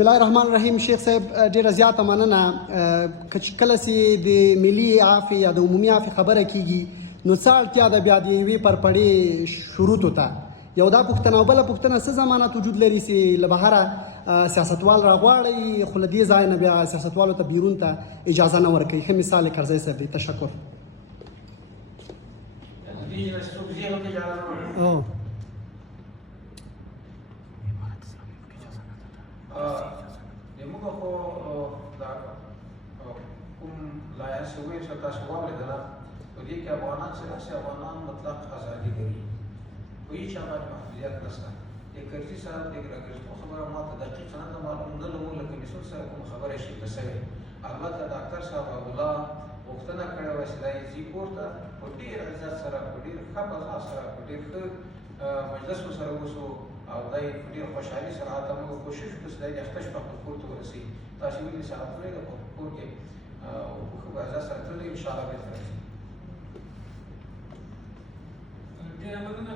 بسم الله الرحمن الرحیم. شیخ صاحب ډیره زیاته مننه. کله چې د ملي عافیې یا د عمومي عافیې خبره کیږي نو څه اړتیا ده بیا د یوې پرپړې شروطو ته؟ یو دا پوښتنه او بله پوښتنه څه ضمانت وجود لري چې له بهره سیاستوال راغواړي خو له دې ځای نه بیا سیاستوالو ته بیرون ته اجازه نه ورکوي؟ ښه مثال یې کرزی صاحب دی. تشکر. موږ خو دا کوم لایحه شوې چې تاسو واورېدله په دې کې افغانان چې راشي افغانان مطلق ازادي لري، په هېڅ چا باندې محدودیت نشته. د کرزي صاحب د راګرځېدو خبره ماته دقیقا نه معلوم نه لرم له کمیسیون سره کوم خبره شوې شوې. البته ډاکټر صاحب الله غوښتنه کړې وه چې دا یې ځي کور ته په ډېر عزت سره په ډېر ښه فضا سره په ډېر ښه مجلس ورسره وشو او دا یې په ډېر خوشحالي سره هلته موږ کوشش وکړو چې دا یې د اخته شپه خپل کور ته ورسوي. تاسو ویلي چې هغه پرېږده په کور کې په ښه عزت سره تللی انشاءالله بېرته راځي. ډېره مننه.